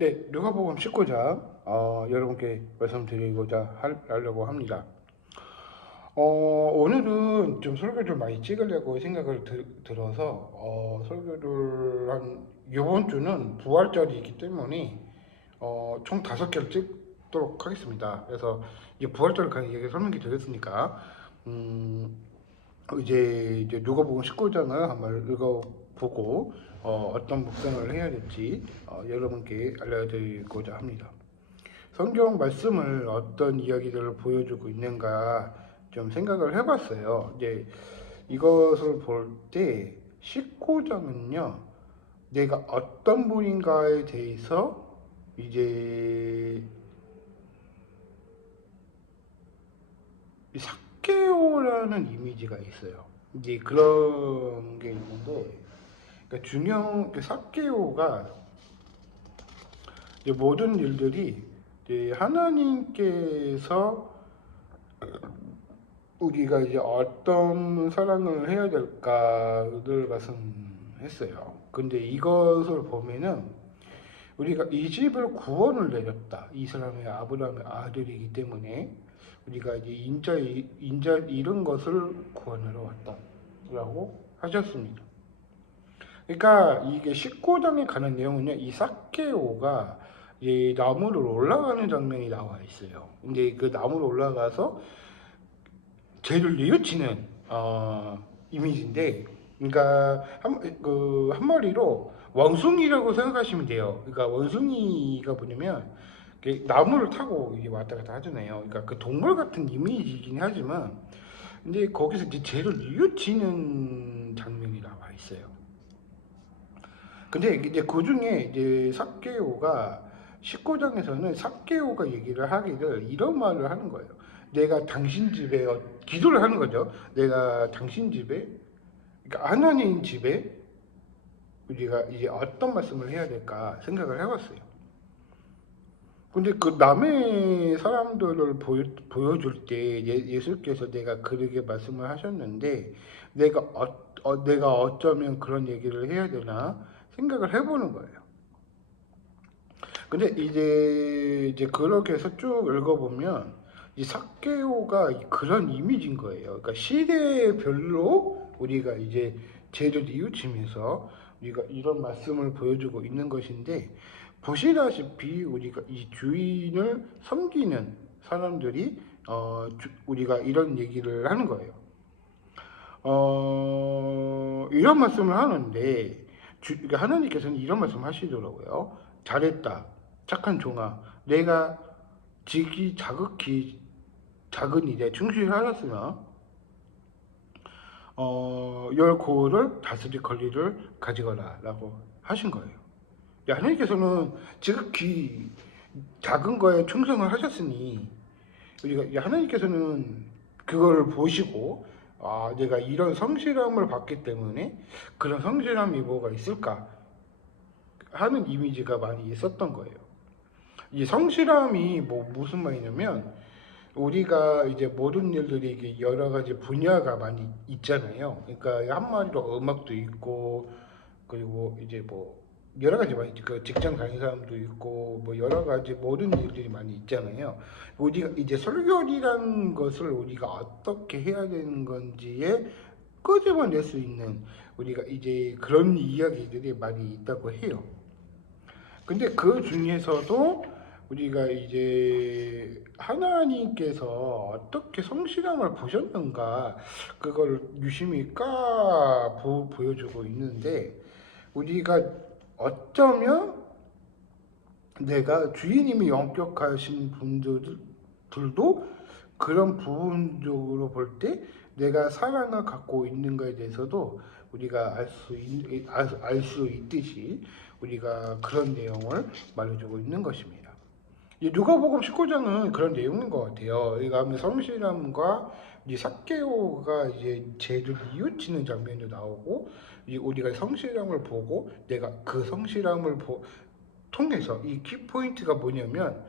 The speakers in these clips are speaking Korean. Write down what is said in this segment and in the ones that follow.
네, 누가복음 19장 여러분께 말씀드리고자 하려고 합니다. 오늘은 좀 설교를 많이 찍으려고 생각을 들어서 설교를 한 이번 주는 부활절이기 때문에 총 5개를 찍도록 하겠습니다. 그래서 이제 부활절을 얘기 설명해 드렸으니까 음, 이제 누가복음 19장을 한번 읽어보고 어떤 묵상을 해야 될지 여러분께 알려드리고자 합니다. 성경 말씀을 어떤 이야기들을 보여주고 있는가 좀 생각을 해봤어요. 이제 이것을 볼 때 19장은요, 내가 어떤 분인가에 대해서 이제 삭개오라는 이미지가 있어요. 이제 그런 게 있는데, 그러니까 삭개오가 이제 모든 일들이 이제 하나님께서 우리가 이제 어떤 사랑을 해야 될까를 말씀했어요. 근데 이것을 보면은 우리가 이 집을 구원을 내렸다. 이 사람의 아브라함의 아들이기 때문에 우리가 이제 인자 이런 것을 구원하러 왔다라고 하셨습니다. 그러니까 이게 19장에 가는 내용은요, 이 삭개오가 이 나무를 올라가는 장면이 나와 있어요. 근데 그 나무로 올라가서 죄를 뉘우치는 이미지인데, 그러니까 한마디로 원숭이라고 생각하시면 돼요. 그러니까 원숭이가 뭐냐면 나무를 타고 이게 왔다 갔다 하잖아요. 그러니까 그 동물 같은 이미지이긴 하지만, 근데 거기서 이제 죄를 뉘우치는 장면이 나와 있어요. 근데 이제 그 중에 이제 삭개오가 19장에서는 삭개오가 얘기를 하기를 이런 말을 하는 거예요. 내가 당신 집에 기도를 하는 거죠. 내가 당신 집에, 그러니까 하나님 집에 우리가 이제 어떤 말씀을 해야 될까 생각을 해봤어요. 근데 그 남의 사람들을 보여줄 때 예수께서 내가 그렇게 말씀을 하셨는데 내가 어쩌면 그런 얘기를 해야 되나 생각을 해보는 거예요. 근데 이제 그렇게 해서 쭉 읽어보면 이 삭개오가 그런 이미지인 거예요. 그러니까 시대별로 우리가 이제 죄를 뉘우치면서 우리가 이런 말씀을 보여주고 있는 것인데, 보시다시피 우리가 이 주인을 섬기는 사람들이 우리가 이런 얘기를 하는 거예요. 이런 말씀을 하는데 그러니까 하나님께서는 이런 말씀 하시더라고요. 잘했다, 착한 종아. 내가 자극히 작은 일에 충실하였으나 열 고을을 다스릴 권리를 가지거라라고 하신 거예요. 하나님께서는 지극히 작은 거에 충성을 하셨으니 우리가 하나님께서는 그걸 보시고 내가 이런 성실함을 받기 때문에 그런 성실함이 뭐가 있을까 하는 이미지가 많이 있었던 거예요. 이 성실함이 무슨 말이냐면 우리가 이제 모든 일들이 이게 여러 가지 분야가 많이 있잖아요. 그러니까 한마디로 음악도 있고 그리고 이제 여러 가지 많이 있죠. 그 직장 다니는 사람도 있고 여러 가지 모든 일들이 많이 있잖아요. 우리가 이제 설교리라는 것을 우리가 어떻게 해야 되는 건지에 끄집어낼 수 있는 우리가 이제 그런 이야기들이 많이 있다고 해요. 근데 그 중에서도 우리가 이제 하나님께서 어떻게 성실함을 보셨는가 그걸 유심히 보여주고 있는데, 우리가 어쩌면 내가 주인님이 영격하신 분들도 그런 부분적으로 볼 때 내가 사랑을 갖고 있는 것에 대해서도 우리가 알 수 있듯이 우리가 그런 내용을 말해주고 있는 것입니다. 누가복음 19장은 그런 내용인 것 같아요. 그러니까 성실함과 이 삭개오가 이제 죄를 뉘우치는 장면도 나오고, 우리가 성실함을 보고 내가 그 성실함을 통해서 이 키포인트가 뭐냐면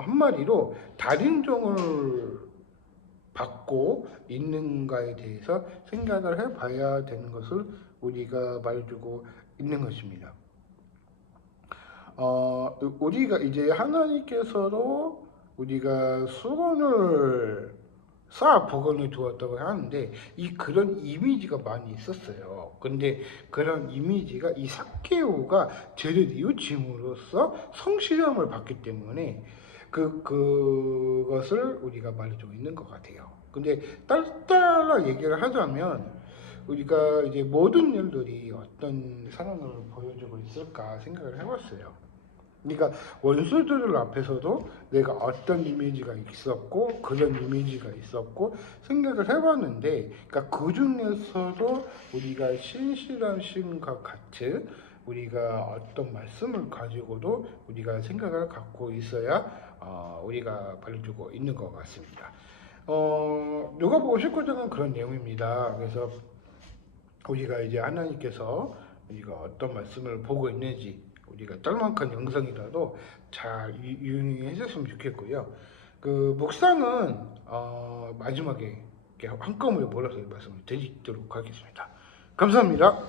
한마디로 다린종을 받고 있는가에 대해서 생각을 해봐야 되는 것을 우리가 말해주고 있는 것입니다. 우리가 이제 하나님께서도 우리가 수건을 쌓아 보관해 두었다고 하는데 이 그런 이미지가 많이 있었어요. 근데 그런 이미지가 이 삭개오가 죄를 뉘우침으로써 성실함을 받기 때문에 그것을 우리가 말해주고 있는 것 같아요. 근데 딸딸하게 얘기를 하자면 우리가 이제 모든 일들이 어떤 사랑을 보여주고 있을까 생각을 해봤어요. 그러니까 원수들 앞에서도 내가 어떤 이미지가 있었고 그런 이미지가 있었고 생각을 해봤는데, 그러니까 그 중에서도 우리가 신실한 신과 같이 우리가 어떤 말씀을 가지고도 우리가 생각을 갖고 있어야 우리가 발려주고 있는 것 같습니다. 누가복음 19장은 그런 내용입니다. 그래서 우리가 이제 하나님께서 우리가 어떤 말씀을 보고 있는지 우리가 짤막한 영상이라도 잘 이용해 줬으면 좋겠고요. 그 묵상은 마지막에 이렇게 한꺼번에 몰아서 말씀을 드리도록 하겠습니다. 감사합니다.